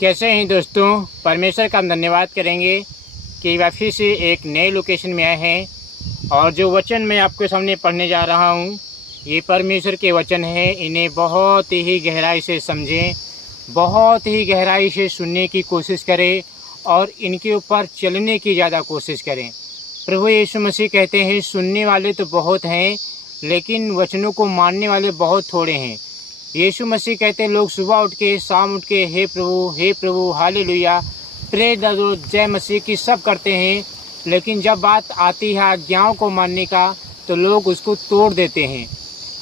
कैसे हैं दोस्तों। परमेश्वर का हम धन्यवाद करेंगे कि वह फिर से एक नए लोकेशन में आए हैं और जो वचन मैं आपके सामने पढ़ने जा रहा हूँ ये परमेश्वर के वचन हैं। इन्हें बहुत ही गहराई से समझें, बहुत ही गहराई से सुनने की कोशिश करें और इनके ऊपर चलने की ज़्यादा कोशिश करें। प्रभु यीशु मसीह कहते हैं सुनने वाले तो बहुत हैं लेकिन वचनों को मानने वाले बहुत थोड़े हैं। यीशु मसीह कहते हैं लोग सुबह उठ के शाम उठ के हे प्रभु हालेलुया प्रे दो जय मसीह की सब करते हैं, लेकिन जब बात आती है आज्ञाओं को मानने का तो लोग उसको तोड़ देते हैं,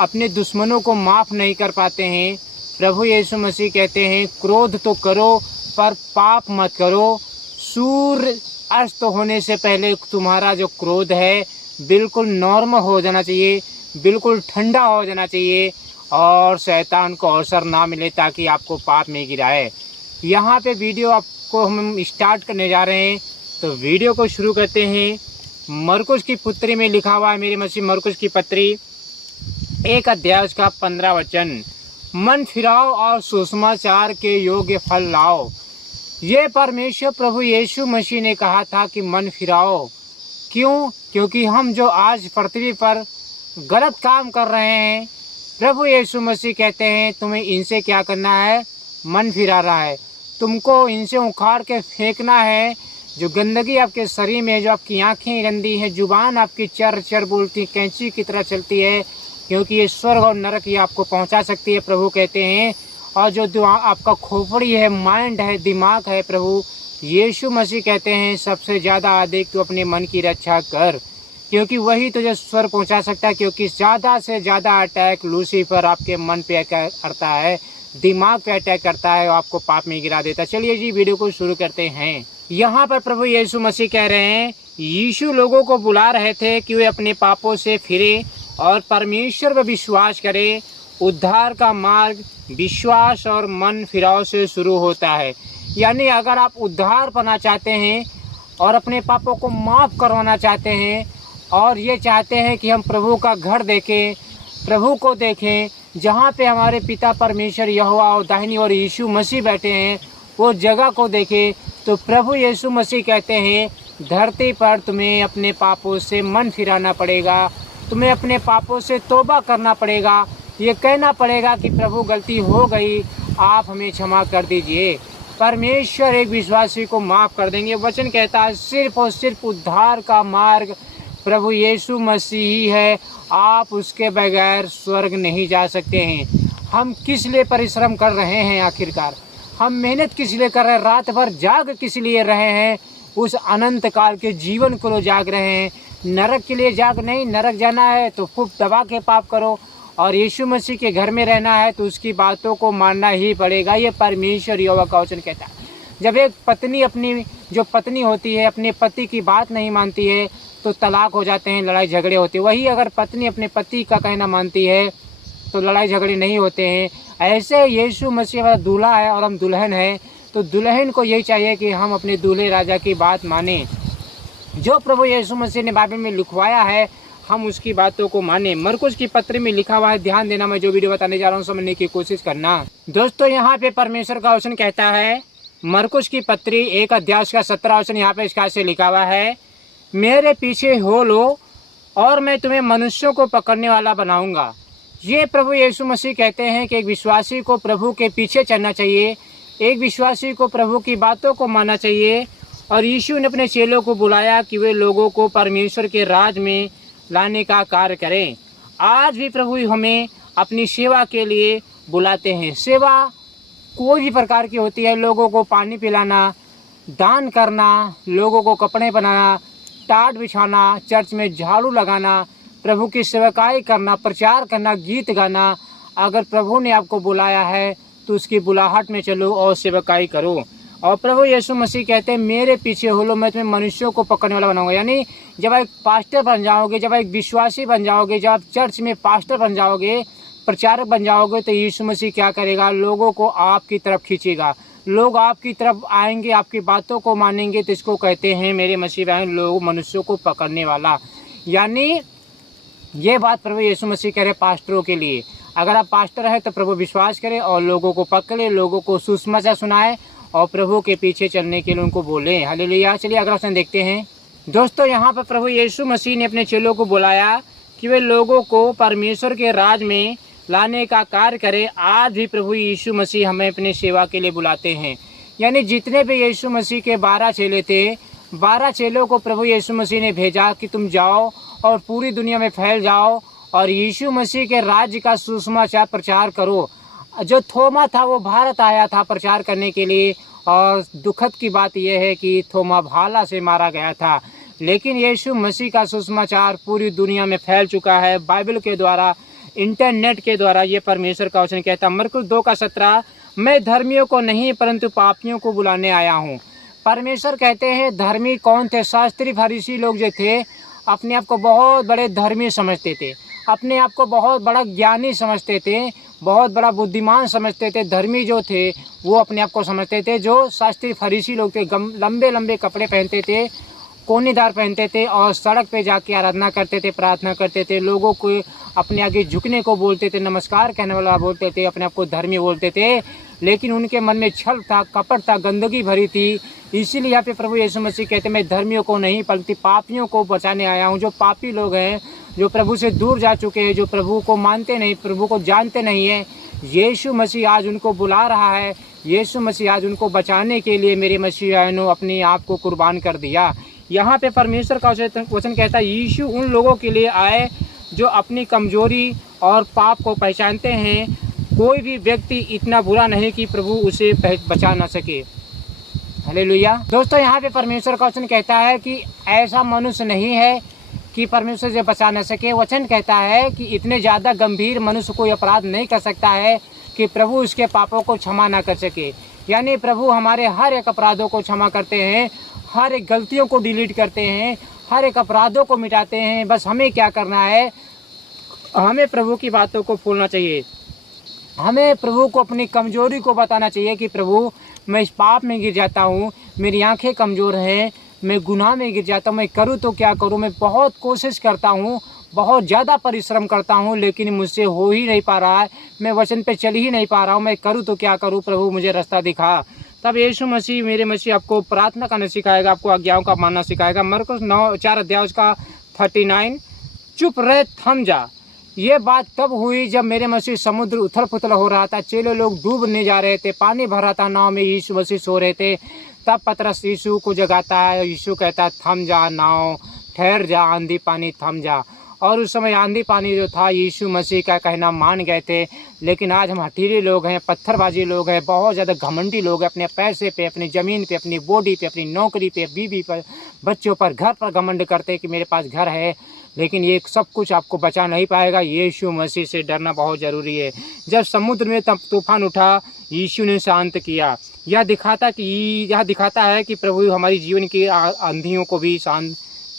अपने दुश्मनों को माफ़ नहीं कर पाते हैं। प्रभु यीशु मसीह कहते हैं क्रोध तो करो पर पाप मत करो। सूर्य अस्त होने से पहले तुम्हारा जो क्रोध है बिल्कुल नॉर्मल हो जाना चाहिए, बिल्कुल ठंडा हो जाना चाहिए और शैतान को अवसर ना मिले ताकि आपको पाप में गिराए। यहाँ पे वीडियो आपको हम स्टार्ट करने जा रहे हैं, तो वीडियो को शुरू करते हैं। मरकुस की पुत्री में लिखा हुआ है, मेरी मसीह मरकुस की पत्री 1 अध्याय उसका 15 वचन, मन फिराओ और सुसमाचार के योग्य फल लाओ। ये परमेश्वर प्रभु यीशु मसीह ने कहा था कि मन फिराओ। क्यों? क्योंकि हम जो आज पृथ्वी पर गलत काम कर रहे हैं, प्रभु यीशु मसीह कहते हैं तुम्हें इनसे क्या करना है, मन फिराना है, तुमको इनसे उखाड़ के फेंकना है। जो गंदगी आपके शरीर में है, जो आपकी आंखें गंदी है, जुबान आपकी चर चर बोलती कैंची की तरह चलती है, क्योंकि ये स्वर्ग और नरक ये आपको पहुंचा सकती है प्रभु कहते हैं। और जो आपका खोपड़ी है, माइंड है, दिमाग है, प्रभु यीशु मसीह कहते हैं सबसे ज़्यादा अधिक तो अपने मन की रक्षा कर, क्योंकि वही तुझे स्वर्ग पहुंचा सकता है। क्योंकि ज़्यादा से ज़्यादा अटैक लूसीफर आपके मन पे करता है, दिमाग पे अटैक करता है और आपको पाप में गिरा देता है। चलिए जी वीडियो को शुरू करते हैं। यहाँ पर प्रभु यीशु मसीह कह रहे हैं यीशु लोगों को बुला रहे थे कि वे अपने पापों से फिरे और परमेश्वर पर विश्वास करें। उद्धार का मार्ग विश्वास और मन फिराव से शुरू होता है। यानी अगर आप उद्धार पाना चाहते हैं और अपने पापों को माफ़ करवाना चाहते हैं और ये चाहते हैं कि हम प्रभु का घर देखें, प्रभु को देखें जहाँ पे हमारे पिता परमेश्वर यहोवा और दाहिनी और यीशु मसीह बैठे हैं, वो जगह को देखें, तो प्रभु यीशु मसीह कहते हैं धरती पर तुम्हें अपने पापों से मन फिराना पड़ेगा, तुम्हें अपने पापों से तौबा करना पड़ेगा। ये कहना पड़ेगा कि प्रभु गलती हो गई, आप हमें क्षमा कर दीजिए। परमेश्वर एक विश्वासी को माफ़ कर देंगे। वचन कहता है सिर्फ और सिर्फ उद्धार का मार्ग प्रभु यीशु मसीह ही है, आप उसके बगैर स्वर्ग नहीं जा सकते हैं। हम किस लिए परिश्रम कर रहे हैं, आखिरकार हम मेहनत किस लिए कर रहे हैं, रात भर जाग किस लिए रहे हैं, उस अनंत काल के जीवन को लो जाग रहे हैं। नरक के लिए जाग नहीं, नरक जाना है तो खूब दबा के पाप करो और यीशु मसीह के घर में रहना है तो उसकी बातों को मानना ही पड़ेगा। ये परमेश्वर यहोवा का वचन कहता है। जब एक पत्नी अपनी जो पत्नी होती है अपने पति की बात नहीं मानती है तो तलाक हो जाते हैं, लड़ाई झगड़े होते हैं। वही अगर पत्नी अपने पति का कहना मानती है तो लड़ाई झगड़े नहीं होते हैं। ऐसे यीशु मसीह वाला दूल्हा है और हम दुल्हन हैं, तो दुल्हन को यही चाहिए कि हम अपने दूल्हे राजा की बात माने। जो प्रभु यीशु मसीह ने बाइबल में लिखवाया है हम उसकी बातों को माने। मरकुस की पत्री में लिखा हुआ है, ध्यान देना, मैं जो वीडियो बताने जा रहा हूँ समझने की कोशिश करना। दोस्तों यहाँ पे परमेश्वर का वचन कहता है, मरकुस की पत्री 1 अध्याय का 17 वचन, यहाँ पे इसका से लिखा हुआ है मेरे पीछे हो लो और मैं तुम्हें मनुष्यों को पकड़ने वाला बनाऊंगा। ये प्रभु यीशु मसीह कहते हैं कि एक विश्वासी को प्रभु के पीछे चलना चाहिए, एक विश्वासी को प्रभु की बातों को मानना चाहिए। और यीशु ने अपने चेलों को बुलाया कि वे लोगों को परमेश्वर के राज में लाने का कार्य करें। आज भी प्रभु हमें अपनी सेवा के लिए बुलाते हैं। सेवा कोई भी प्रकार की होती है, लोगों को पानी पिलाना, दान करना, लोगों को कपड़े बनाना, टाट बिछाना, चर्च में झाड़ू लगाना, प्रभु की सेवकाई करना, प्रचार करना, गीत गाना। अगर प्रभु ने आपको बुलाया है तो उसकी बुलाहट में चलो और सेवकाई करो। और प्रभु यीशु मसीह कहते हैं मेरे पीछे हो लो, मैं तुम्हें मनुष्यों को पकड़ने वाला बनाऊंगा। यानी जब आप एक पास्टर बन जाओगे, जब आप एक विश्वासी बन जाओगे, जब आप चर्च में पास्टर बन जाओगे, प्रचारक बन जाओगे, तो यीशु मसीह क्या करेगा, लोगों को आपकी तरफ खींचेगा। लोग आपकी तरफ आएंगे, आपकी बातों को मानेंगे, तो इसको कहते हैं मेरे मसीह भाई लोग मनुष्यों को पकड़ने वाला। यानी ये बात प्रभु यीशु मसीह कह रहे पास्टरों के लिए। अगर आप पास्टर हैं तो प्रभु विश्वास करें और लोगों को पकड़े, लोगों को सुसमाचार सुनाए और प्रभु के पीछे चलने के लिए उनको बोलें। हालेलुया। चलिए अगला वचन देखते हैं। दोस्तों, यहाँ पर प्रभु यीशु मसीह ने अपने चेलों को बुलाया कि वे लोगों को परमेश्वर के राज में लाने का कार्य करें। आज भी प्रभु यीशु मसीह हमें अपनी सेवा के लिए बुलाते हैं। यानी जितने भी यीशु मसीह के 12 चेले थे, 12 चेलों को प्रभु यीशु मसीह ने भेजा कि तुम जाओ और पूरी दुनिया में फैल जाओ और यीशु मसीह के राज्य का सुसमाचार प्रचार करो। जो थोमा था वो भारत आया था प्रचार करने के लिए, और दुखद की बात यह है कि थोमा भाला से मारा गया था। लेकिन यीशु मसीह का सुसमाचार पूरी दुनिया में फैल चुका है, बाइबल के द्वारा, इंटरनेट के द्वारा। ये परमेश्वर का वचन कहता है, मरकुस 2:17, मैं धर्मियों को नहीं परंतु पापियों को बुलाने आया हूँ। परमेश्वर कहते हैं धर्मी कौन थे? शास्त्री फरीसी लोग जो थे, अपने आप को बहुत बड़े धर्मी समझते थे, अपने आप को बहुत बड़ा ज्ञानी समझते थे, बहुत बड़ा बुद्धिमान समझते थे। धर्मी जो थे वो अपने आप को समझते थे। जो शास्त्री फरीसी लोग थे, लंबे लंबे कपड़े पहनते थे, कोनीदार पहनते थे और सड़क पे जाके आराधना करते थे, प्रार्थना करते थे, लोगों को अपने आगे झुकने को बोलते थे, नमस्कार कहने वाला बोलते थे, अपने आप को धर्मी बोलते थे। लेकिन उनके मन में छल था, कपट था, गंदगी भरी थी। इसीलिए यहाँ पे प्रभु यीशु मसीह कहते हैं मैं धर्मियों को नहीं बल्कि पापियों को बचाने आया हूँ। जो पापी लोग हैं, जो प्रभु से दूर जा चुके हैं, जो प्रभु को मानते नहीं, प्रभु को जानते नहीं है, यीशु मसीह आज उनको बुला रहा है। यीशु मसीह आज उनको बचाने के लिए मेरे मसीह ने अपने आप को कुर्बान कर दिया। यहाँ पे परमेश्वर का वचन कहता है यीशु उन लोगों के लिए आए जो अपनी कमजोरी और पाप को पहचानते हैं। कोई भी व्यक्ति इतना बुरा नहीं कि प्रभु उसे बचा ना सके। हालेलुया। दोस्तों, यहाँ पे परमेश्वर का वचन कहता है कि ऐसा मनुष्य नहीं है कि परमेश्वर से बचा न सके। वचन कहता है कि इतने ज़्यादा गंभीर मनुष्य कोई अपराध नहीं कर सकता है कि प्रभु उसके पापों को क्षमा ना कर सके। यानी प्रभु हमारे हर एक अपराधों को क्षमा करते हैं, हर एक गलतियों को डिलीट करते हैं, हर एक अपराधों को मिटाते हैं। बस हमें क्या करना है? हमें प्रभु की बातों को फूलना चाहिए। हमें प्रभु को अपनी कमजोरी को बताना चाहिए कि प्रभु मैं इस पाप में गिर जाता हूँ, मेरी आंखें कमज़ोर हैं, मैं गुनाह में गिर जाता हूँ, मैं करूँ तो क्या करूँ? मैं बहुत कोशिश करता हूँ, बहुत ज़्यादा परिश्रम करता हूँ, लेकिन मुझसे हो ही नहीं पा रहा है, मैं वचन पे चल ही नहीं पा रहा हूँ, मैं करूँ तो क्या करूँ? प्रभु मुझे रास्ता दिखा। तब यीशु मसीह, मेरे मसीह आपको प्रार्थना करना सिखाएगा, आपको आज्ञाओं का मानना सिखाएगा। मरकुस 9:4 चुप रहे, थम जा। ये बात तब हुई जब मेरे मसीह समुद्र उथल पुथल हो रहा था, चेले लोग डूबने जा रहे थे, पानी भर रहा था नाव में, यीशु मसीह सो रहे थे। तब पतरस यीशु को जगाता है, यीशु कहता है थम जा नाव, ठहर जा, आंधी पानी थम जा। और उस समय आंधी पानी जो था यीशु मसीह का कहना मान गए थे। लेकिन आज हम हठीले लोग हैं, पत्थरबाजी लोग हैं, बहुत ज़्यादा घमंडी लोग हैं, अपने पैसे पे, अपनी ज़मीन पे, अपनी बॉडी पे, अपनी नौकरी पे, बीवी पर, बच्चों पर, घर पर घमंड करते हैं कि मेरे पास घर है। लेकिन ये सब कुछ आपको बचा नहीं पाएगा। यीशु मसीह से डरना बहुत ज़रूरी है। जब समुद्र में तब तूफान उठा, यीशु ने शांत किया। यह दिखाता है कि प्रभु हमारी जीवन की आंधियों को भी शांत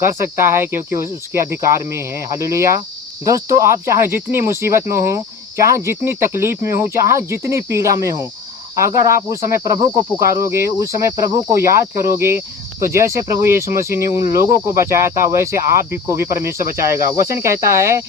कर सकता है, क्योंकि उसके अधिकार में है। हालेलुया। दोस्तों, आप चाहे जितनी मुसीबत में हो, चाहे जितनी तकलीफ़ में हो, चाहे जितनी पीड़ा में हो, अगर आप उस समय प्रभु को पुकारोगे, उस समय प्रभु को याद करोगे, तो जैसे प्रभु यीशु मसीह ने उन लोगों को बचाया था, वैसे आप भी को भी परमेश्वर बचाएगा। वचन कहता है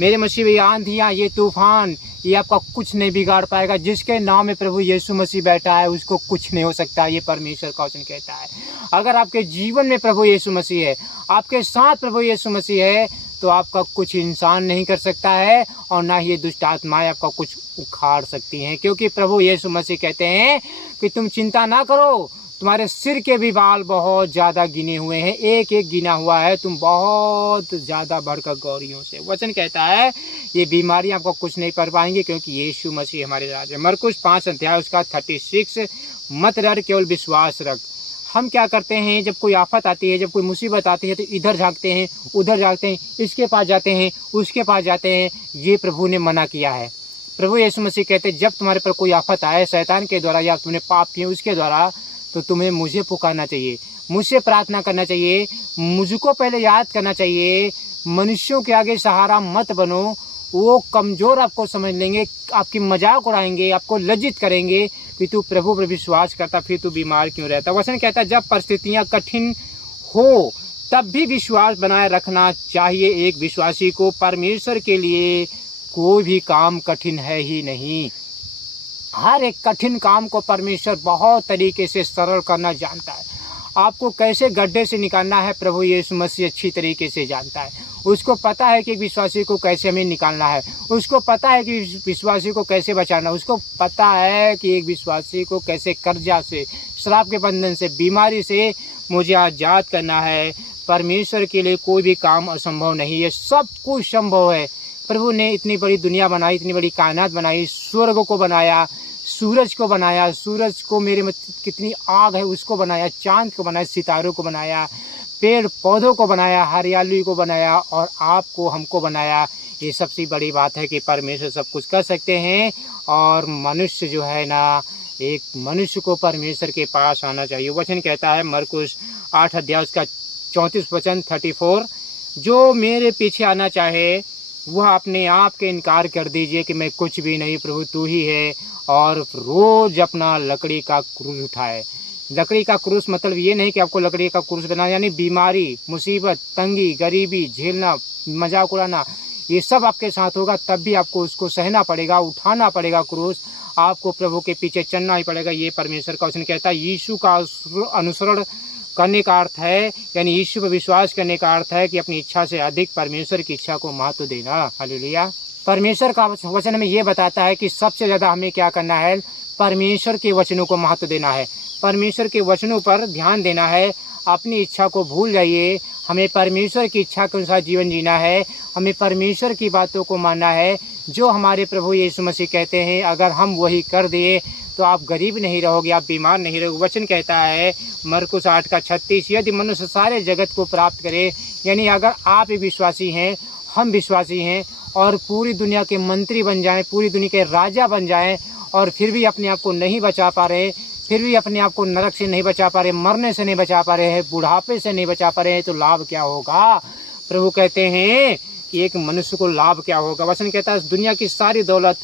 मेरे मसीह, ये आंधियाँ, ये तूफान, ये आपका कुछ नहीं बिगाड़ पाएगा। जिसके नाम में प्रभु यीशु मसीह बैठा है उसको कुछ नहीं हो सकता। ये परमेश्वर का वचन कहता है। अगर आपके जीवन में प्रभु यीशु मसीह है, आपके साथ प्रभु यीशु मसीह है, तो आपका कुछ इंसान नहीं कर सकता है, और ना ही ये दुष्ट आत्माएं आपका कुछ उखाड़ सकती हैं। क्योंकि प्रभु यीशु मसीह कहते हैं कि तुम चिंता ना करो, तुम्हारे सिर के भी बाल बहुत ज़्यादा गिने हुए हैं, एक एक गिना हुआ है, तुम बहुत ज़्यादा बढ़कर गौरियों से। वचन कहता है ये बीमारियां आपको कुछ नहीं कर पाएंगी, क्योंकि यीशु मसीह हमारे राज है। मरकुस 5:36 मत डर, केवल विश्वास रख। हम क्या करते हैं, जब कोई आफत आती है, जब कोई मुसीबत आती है, तो इधर झाँकते हैं, उधर झाँकते हैं, इसके पास जाते हैं, उसके पास जाते हैं। ये प्रभु ने मना किया है। प्रभु यीशु मसीह कहते हैं जब तुम्हारे पर कोई आफत आए, शैतान के द्वारा या तुमने पाप किए उसके द्वारा, तो तुम्हें मुझे पुकारना चाहिए, मुझसे प्रार्थना करना चाहिए, मुझको पहले याद करना चाहिए। मनुष्यों के आगे सहारा मत बनो, वो कमज़ोर आपको समझ लेंगे, आपकी मजाक उड़ाएंगे, आपको लज्जित करेंगे कि तू प्रभु पर विश्वास करता, फिर तू बीमार क्यों रहता। वचन कहता है जब परिस्थितियाँ कठिन हो तब भी विश्वास बनाए रखना चाहिए एक विश्वासी को। परमेश्वर के लिए कोई भी काम कठिन है ही नहीं। हर एक कठिन काम को परमेश्वर बहुत तरीके से सरल करना जानता है। आपको कैसे गड्ढे से निकालना है प्रभु यीशु मसीह अच्छी तरीके से जानता है। उसको पता है कि विश्वासी को कैसे हमें निकालना है, उसको पता है कि विश्वासी को कैसे बचाना, उसको पता है कि एक विश्वासी को कैसे कर्जा से, श्राप के बंधन से, बीमारी से मुझे आज़ाद करना है। परमेश्वर के लिए कोई भी काम असंभव नहीं है, सब कुछ संभव है। प्रभु ने इतनी बड़ी दुनिया बनाई, इतनी बड़ी कायनात बनाई, स्वर्ग को बनाया, सूरज को बनाया, सूरज को मेरे में कितनी आग है उसको बनाया, चांद को बनाया, सितारों को बनाया, पेड़ पौधों को बनाया, हरियाली को बनाया और आपको हमको बनाया। ये सबसे बड़ी बात है कि परमेश्वर सब कुछ कर सकते हैं। और मनुष्य जो है ना, एक मनुष्य को परमेश्वर के पास आना चाहिए। वचन कहता है मरकुस 8 अध्याय उसका 34 वचन 34, जो मेरे पीछे आना चाहे वह अपने आप के इनकार कर दीजिए कि मैं कुछ भी नहीं, प्रभु तू ही है, और रोज अपना लकड़ी का क्रूस उठाए। लकड़ी का क्रूस मतलब ये नहीं कि आपको लकड़ी का क्रूस बनाना, यानी बीमारी, मुसीबत, तंगी, गरीबी झेलना, मजाक उड़ाना, ये सब आपके साथ होगा, तब भी आपको उसको सहना पड़ेगा, उठाना पड़ेगा क्रूस, आपको प्रभु के पीछे चलना ही पड़ेगा। ये परमेश्वर का वचन कहता है। यीशु का अनुसरण करने का अर्थ है, यानी यीशु पर विश्वास करने का अर्थ है कि अपनी इच्छा से अधिक परमेश्वर की इच्छा को महत्व देना। हालेलुया। परमेश्वर का वचन में ये बताता है कि सबसे ज़्यादा हमें क्या करना है, परमेश्वर के वचनों को महत्व देना है, परमेश्वर के वचनों पर ध्यान देना है। अपनी इच्छा को भूल जाइए, हमें परमेश्वर की इच्छा के अनुसार जीवन जीना है, हमें परमेश्वर की बातों को मानना है। जो हमारे प्रभु यीशु मसीह कहते हैं, अगर हम वही कर दिए तो आप गरीब नहीं रहोगे, आप बीमार नहीं रहोगे। वचन कहता है मरकुस 8 का 36, यदि मनुष्य सारे जगत को प्राप्त करे, यानी अगर आप एक विश्वासी हैं, हम विश्वासी हैं, और पूरी दुनिया के मंत्री बन जाएं, पूरी दुनिया के राजा बन जाएं, और फिर भी अपने आप को नहीं बचा पा रहे, फिर भी अपने आप को नरक से नहीं बचा पा रहे, मरने से नहीं बचा पा रहे हैं, बुढ़ापे से नहीं बचा पा रहे हैं, तो लाभ क्या होगा। प्रभु कहते हैं कि एक मनुष्य को लाभ क्या होगा। वचन कहता है दुनिया की सारी दौलत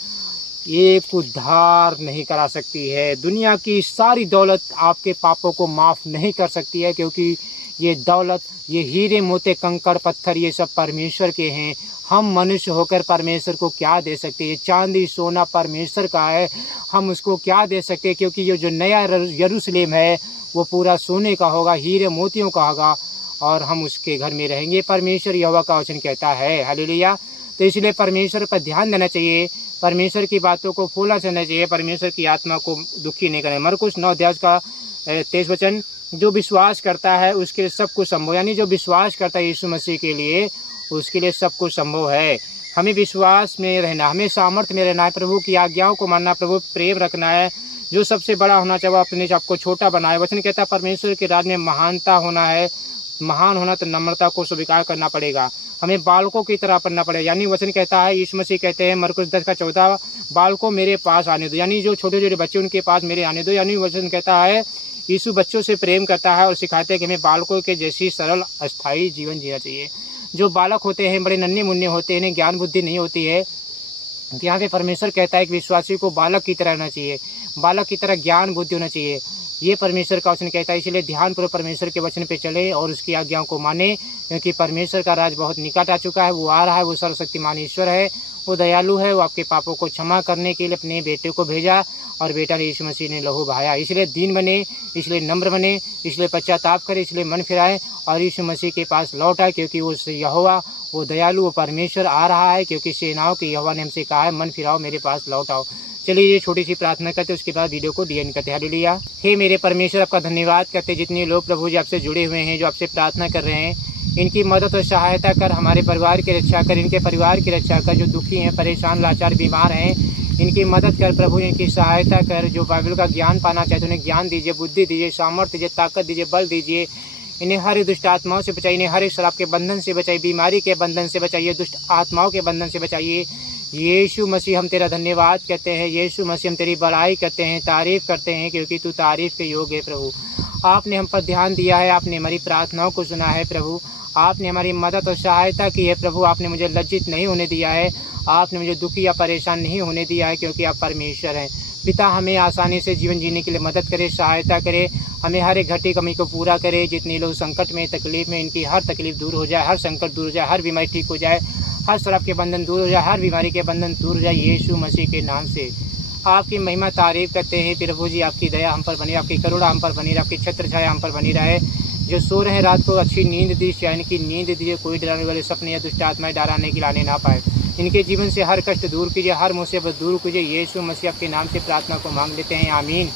एक उद्धार नहीं करा सकती है, दुनिया की सारी दौलत आपके पापों को माफ़ नहीं कर सकती है, क्योंकि ये दौलत, ये हीरे मोती कंकड़ पत्थर, ये सब परमेश्वर के हैं। हम मनुष्य होकर परमेश्वर को क्या दे सकते हैं। चांदी सोना परमेश्वर का है, हम उसको क्या दे सकते हैं, क्योंकि ये जो नया यरूशलेम है वो पूरा सोने का होगा, हीरे मोतियों का होगा, और हम उसके घर में रहेंगे। परमेश्वर यहोवा का वचन कहता है। हालेलुया। तो इसलिए परमेश्वर पर ध्यान देना चाहिए, परमेश्वर की बातों को फूला चढ़ना चाहिए, परमेश्वर की आत्मा को दुखी नहीं करना। मरकुस 9 अध्याय का 23 वचन, जो विश्वास करता है उसके लिए सब कुछ संभव, यानी जो विश्वास करता है यीशु मसीह के लिए, उसके लिए सब कुछ संभव है। हमें विश्वास में रहना, हमें सामर्थ्य में रहना है, प्रभु की आज्ञाओं को मानना, प्रभु प्रेम रखना है। जो सबसे बड़ा होना चाहिए अपने आपको छोटा बनाए। वचन कहता है परमेश्वर के राज्य में महानता होना है, महान होना तो नम्रता को स्वीकार करना पड़ेगा, हमें बालकों की तरह पढ़ना पड़ेगा। यानी वचन कहता है, यीशु मसीह कहते हैं मरकुस 10 का 14, बालकों मेरे पास आने दो, यानी जो छोटे छोटे बच्चे उनके पास मेरे आने दो। यानी वचन कहता है यीशु बच्चों से प्रेम करता है और सिखाते हैं कि हमें बालकों के जैसी सरल अस्थायी जीवन जीना चाहिए। जो बालक होते हैं बड़े नन्हे मुन्ने होते हैं, इन्हें ज्ञान बुद्धि नहीं होती है। यहाँ पे परमेश्वर कहता है कि विश्वासी को बालक की तरह रहना चाहिए, बालक की तरह ज्ञान बुद्धि होना चाहिए। ये परमेश्वर का वचन कहता है। इसलिए ध्यानपूर्वक परमेश्वर के वचन पे चले और उसकी आज्ञाओं को माने, क्योंकि परमेश्वर का राज बहुत निकट आ चुका है। वो आ रहा है, वो सर्वशक्तिमान ईश्वर है, वो दयालु है, वो आपके पापों को क्षमा करने के लिए अपने बेटे को भेजा, और बेटा ने यीशु मसीह ने लहू बहाया। इसलिए दीन बने, इसलिए नम्र बने, इसलिए पश्चाताप करें, इसलिए मन फिराए और यीशु मसीह के पास लौट आए, क्योंकि वो यहोवा, वो दयालु, वो परमेश्वर आ रहा है। क्योंकि सेनाओं के यहोवा ने हमसे कहा है, मन फिराओ, मेरे पास लौट आओ। चलिए ये छोटी सी प्रार्थना करते, उसके बाद वीडियो को डी एंड करते हैं। हालेलुया। हे मेरे परमेश्वर, आपका धन्यवाद करते जितने लोग प्रभु जी आपसे जुड़े हुए हैं, जो आपसे प्रार्थना कर रहे हैं, इनकी मदद और सहायता कर, हमारे परिवार की रक्षा कर, इनके परिवार की रक्षा कर। जो दुखी हैं, परेशान, लाचार, बीमार हैं, इनकी मदद कर प्रभु, इनकी सहायता कर। जो बाइबल का ज्ञान पाना चाहते उन्हें ज्ञान दीजिए, बुद्धि दीजिए, सामर्थ्य दीजिए, ताकत दीजिए, बल दीजिए। इन्हें हर दुष्ट आत्माओं से बचाइए, इन्हें हर एक शराब के बंधन से बचाइए, बीमारी के बंधन से बचाइए, दुष्ट आत्माओं के बंधन से बचाइए। यीशु मसीह हम तेरा धन्यवाद करते हैं, यीशु मसीह हम तेरी बड़ाई करते हैं, तारीफ़ करते हैं, क्योंकि तू तारीफ़ के योग्य है। प्रभु आपने हम पर ध्यान दिया है, आपने हमारी प्रार्थनाओं को सुना है। प्रभु आपने हमारी मदद और सहायता की है। प्रभु आपने मुझे लज्जित नहीं होने दिया है, आपने मुझे दुखी या परेशान नहीं होने दिया है, क्योंकि आप परमेश्वर हैं। पिता हमें आसानी से जीवन जीने के लिए मदद करे, सहायता करे, हमें हर एक घटी कमी को पूरा करे। जितने लोग संकट में, तकलीफ में, इनकी हर तकलीफ दूर हो जाए, हर संकट दूर हो जाए, हर बीमारी ठीक हो जाए, हर शराब के बंधन दूर हो जाए, हर बीमारी के बंधन दूर हो जाए, यीशु मसीह के नाम से। आपकी महिमा तारीफ़ करते हैं। प्रभु जी आपकी दया हम पर बनी, आपकी करुणा हम पर बनी रहे, आपकी छत्र छाया हम पर बनी रहे। जो सो रहे हैं रात को अच्छी नींद दी, चैन की नींद दीजिए, कोई डराने वाले सपने या दुष्ट आत्माएं डराने की लाने ना पाए। इनके जीवन से हर कष्ट दूर कीजिए, हर मुसीबत दूर कीजिए। यीशु मसीह आपके नाम से प्रार्थना को मांग लेते हैं, आमीन।